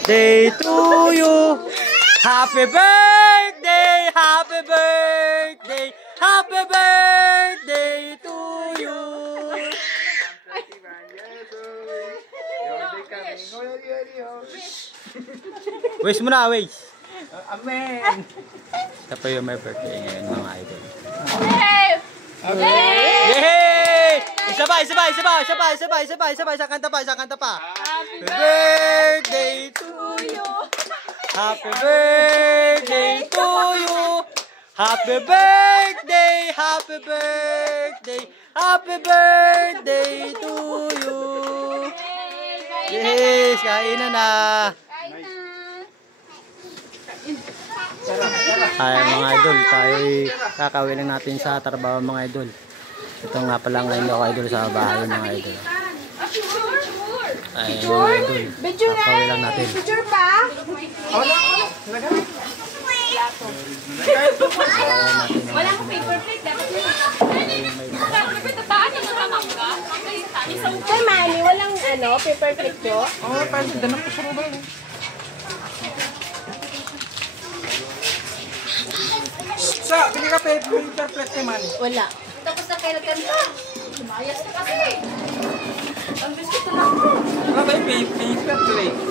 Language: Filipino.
birthday to you. Happy birthday, happy birthday, happy birthday to you. Wish mo na, wish. Amen. Ito pa yung may birthday ngayon mga idol. Yay! Yay! Isa pa. Kanta pa. Happy birthday to you. Happy birthday to you. Happy birthday, happy birthday, happy birthday to you. Yes, kainan na. Ay mga idol, tayo kakawin lang natin sa trabaho mga idol. Ito nga pala ngayon ako idol sa bahay mga idol. Ay mga idol, kakawin lang natin. Picture pa? Walang paper plate. Kay Manny, walang paper plate ko? Oo, parang danang ko sa rubay. Sa, pili ka paper plate kay Manny. Wala. Tapos na kayo nagkanta. Lumayas na kasi. Ang biscuit na lang. Wala ba yung paper plate?